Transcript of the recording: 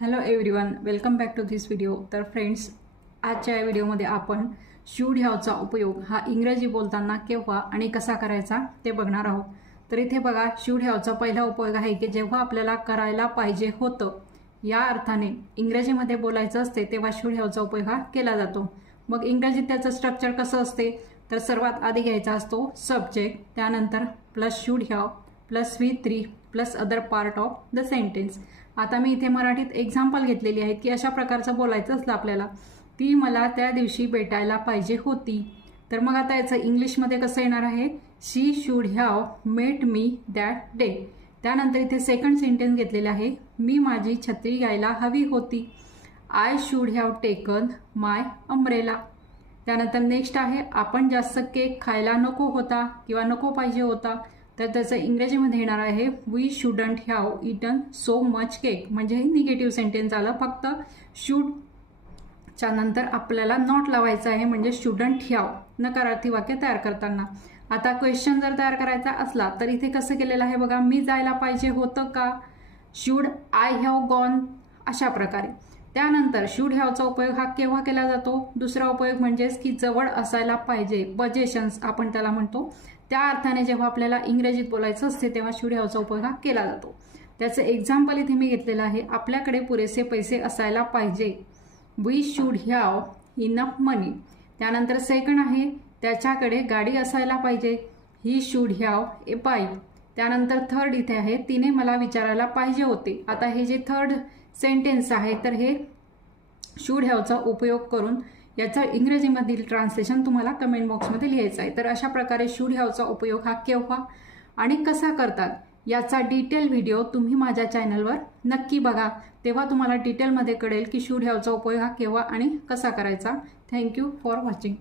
Hello everyone, welcome back to this video. तर friends, आजच्या या व्हिडिओमध्ये आपण शूड ह्याचा उपयोग हा इंग्रजी बोलताना केव्हा आणि कसा करायचा ते बघणार आहोत. तर इथे बघा, शूड ह्याचा पहिला उपयोग आहे की जेव्हा आपल्याला करायला पाहिजे होतं या अर्थाने इंग्रजीमध्ये बोलायचं असते तेव्हा शूड ह्याचा उपयोग हा केला जातो. मग इंग्रजीत त्याचं स्ट्रक्चर कसं असते, तर सर्वात आधी घ्यायचा असतो सब्जेक्ट, त्यानंतर plus should have plus V3 plus other part of the sentence. आता मी इथे मराठीत एक्झाम्पल घेतलेली आहेत की अशा प्रकारचं बोलायचं असलं आपल्याला, ती मला त्या दिवशी भेटायला पाहिजे होती. तर मग आता याचं इंग्लिशमध्ये कसं येणार आहे, she should have met me that day. त्यानंतर इथे सेकंड सेंटेन्स घेतलेले आहे, मी माझी छत्री घ्यायला हवी होती. I should have taken my umbrella. त्यानंतर नेक्स्ट आहे, आपण जास्त केक खायला नको होता किंवा नको पाहिजे होता. तर त्याचं इंग्रजीमध्ये येणार आहे, we shouldn't have eaten so much cake. म्हणजे हे निगेटिव्ह सेंटेन्स आलं. फक्त शूडच्या नंतर आपल्याला नॉट लावायचं आहे, म्हणजे शुडंट हॅव नकारार्थी वाक्य तयार करताना. आता क्वेश्चन जर तयार करायचा असला तर इथे कसं केलेलं आहे बघा, मी जायला पाहिजे होतं का, शूड आय हॅव गॉन, अशा प्रकारे. त्यानंतर शूड हॅवचा उपयोग हा केव्हा केला जातो, दुसरा उपयोग म्हणजेच की जवळ असायला पाहिजे, पजेशन्स आपण त्याला म्हणतो. त्या अर्थाने जेव्हा आपल्याला इंग्रजीत बोलायचं असते तेव्हा शूड हॅवचा उपयोग हा केला जातो. त्याचं एक्झाम्पल इथे मी घेतलेलं आहे, आपल्याकडे पुरेसे पैसे असायला पाहिजे, वी शूड हॅव इनफ मनी. त्यानंतर सेकंड आहे, त्याच्याकडे गाडी असायला पाहिजे, ही शूड हॅव ए बाईक. त्यानंतर थर्ड इथे आहे, तिने मला विचारायला पाहिजे होते. आता हे जे थर्ड सेंटेन्स आहे तर हे शूड हॅवचा उपयोग करून याचं इंग्रजीमधील ट्रान्सलेशन तुम्हाला कमेंट बॉक्समध्ये लिहायचं आहे. तर अशा प्रकारे शूड हॅवचा उपयोग हा केव्हा आणि कसा करतात याचा डिटेल व्हिडिओ तुम्ही माझ्या चॅनलवर नक्की बघा, तेव्हा तुम्हाला डिटेलमध्ये कळेल की शूड हॅवचा उपयोग हा केव्हा आणि कसा करायचा. Thank you for watching.